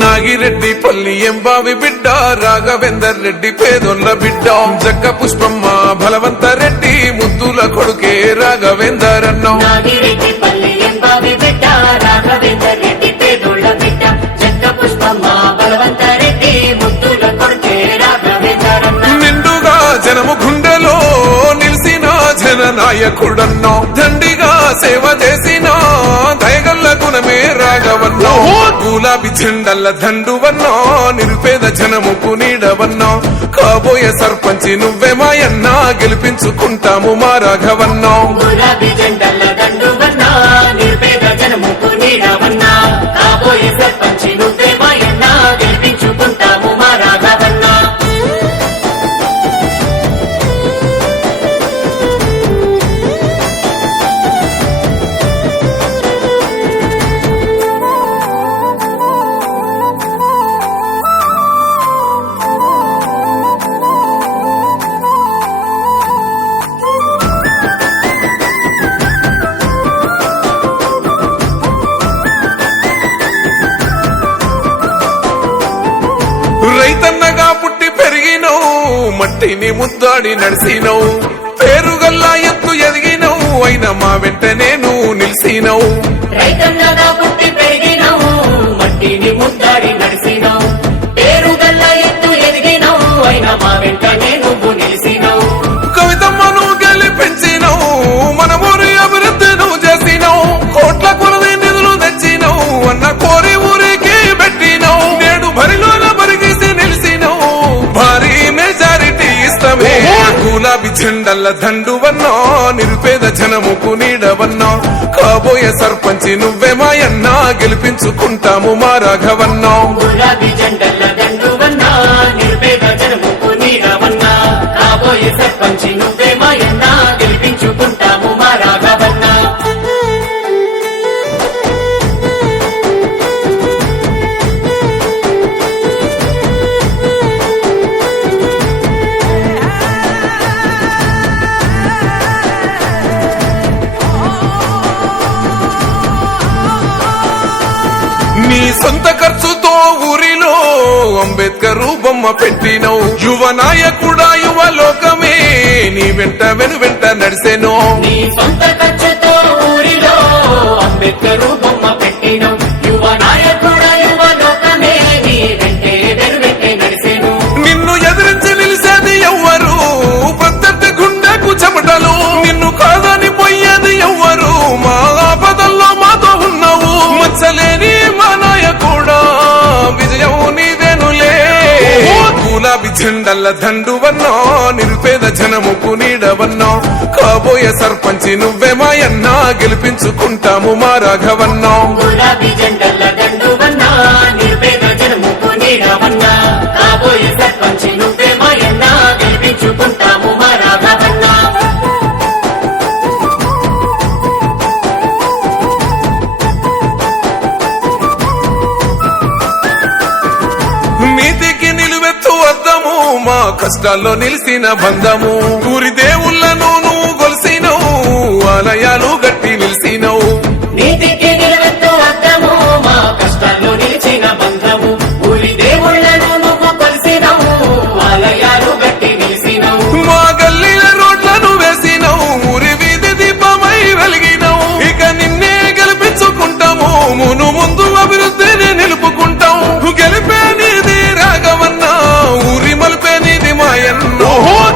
నాగిరెడ్డి పల్లి ఎంబావి బిడ్డ రాఘవేందర్ రెడ్డి పేదొల్ల బిడ్డ జక్క పుష్పమ్మ బలవంత రెడ్డి ముద్దుల కొడుకే రాఘవేందర్ అన్నాం. నాగిరెడ్డి పల్లి ఎంబావి బిడ్డ రాఘవేందర్ రెడ్డి పేదొల్ల బిడ్డ జక్క పుష్పమ్మ బలవంత రెడ్డి ముద్దుల కొడుకే రాఘవేందర్ అన్నాం. నిండుగా జనము గుండెలో నిలిసిన జననాయకుడన్నాం. దండిగా సేవ చేసిన దయగల్ల గుణమే రాఘవన్నా. గులాబీ జెండల్ల దండువన్నా నిరుపేద జనముకు నీడవన్నా. కాబోయే సర్పంచి నువ్వే మాయన్నా గెలిపించుకుంటాము మా రాఘవన్నా. గులాబీ జెండల్ల దండువన్నా నిరుపేద జనముకు నీడవన్నా. కాబోయే సర్పంచి నువ్వే మాయన్నా గెలిపించుకుంటాము మా రాఘవన్నా. రైతన్నగా పుట్టి పెరిగినవు, మట్టిని ముద్దాడి నడిసినవు, పేరుగల్లా ఎత్తు ఎదిగినవు, అయినా మా వెంట నేను నిలిసినవు. రైతన్నగా పుట్టి పెరిగినవు, మట్టిని ముద్దాడి నడిసినవు, పేరుగల్లా ఎత్తు ఎదిగినవు, అయినా మా వెంట నువ్వు నిలిసినవు. కవితమ్మను గెలిపించినవు, మన ఊరి అభివృద్ధి నువ్వు చేసినవు, కోట్ల కొలది నిధులు తెచ్చినవు, అన్న కోరి ఊరికి పెట్టినవు. నేడు బరిలోన బరిగేసి నిలిసినవు, భారీ మెజారిటీ ఇష్టమే. గులాబీ జెండల్ల దండువన్నా నిరుపేద జనముకు నీడవన్నా. కాబోయే సర్పంచి నువ్వే మాయన్నా గెలిపించుకుంటాము మా రాఘవన్నా. గులాబీ జెండల్ల దండువన్నా నిరుపేద జనముకు నీడవన్నా. కాబోయే సర్పంచి నువ్వే మాయన్నా గెలిపించుకుంటాము మా రాఘవన్నా. నీ సొంత ఖర్చుతో ఊరిలో అంబేద్కర్ బొమ్మ పెట్టినవు. యువ నాయకుడా యువ లోకమే నీ వెంట వెనువెంట నడిసెను. నీ సొంత ఖర్చుతో ఊరిలో అంబేద్కర్ బొమ్మ పెట్టినవు. యువ నాయకుడా యువ లోకమే నీ వెంటే వెనువెంటే నడిసెను. నిన్ను ఎదిరించి నిలిసేది ఎవ్వరు, ప్రత్యర్థి గుండెకు చెమటలు. నిన్ను కాదని పోయేది ఎవ్వరు, మా ఆపదల్లో మాతో ఉన్నావు. మచ్చలేని మా నాయకుడా విజయం నీదేనులే. గులాబీ జెండల్ల దండువన్నా నిరుపేద జనముకు నీడవన్నా. కాబోయే సర్పంచి నువ్వే మాయన్నా గెలిపించుకుంటాము మా రాఘవన్నా. గులాబీ జెండల్ల దండువన్నా నిరుపేద జనముకు నీడవన్నా. కాబోయే సర్పంచి నువ్వే మాయన్నా గెలిపించుకుంటాము మా రాఘవన్నా. నీతికి నిలువెత్తు అద్దము, మా కష్టాల్లో నిలిసిన బంధము. ఊరి దేవుళ్ళను నువ్వు గొలిసినవు, ఆలయాలు గట్టి నిలిసినవు. నీతికి నిలవెత్తు అద్దము, మా కష్టాల్లో నిలిచిన బంధము. ఊరి దేవుళ్ళను నువ్వు కొలిసినవు, ఆలయాలు గట్టి నిలిసినవు. మా గల్లీల రోడ్లను వేసినవు, ఊరి వీధి దీపమై వెలిగినవు. ఇక నిన్నే గెలిపించుకుంటాము, మును ముందు అభివృద్ధిని నిలుపుకుంటాము. గెలిపే నీది రాఘవన్నా, ఊరి మలిపే నీది మాయన్నో.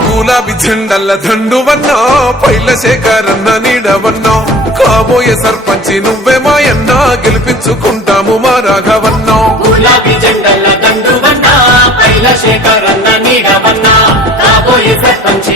గులాబీ జెండల్ల దండువన్నా పైల శేఖరన్న నీడవన్నా. కాబోయే సర్పంచి నువ్వే మాయన్నా గెలిపించుకుంటాము మా రాఘవన్నా. గులాబీ జెండల్ల దండువన్నా పైల శేఖరన్న నీడవన్నా. కాబోయే సర్పంచి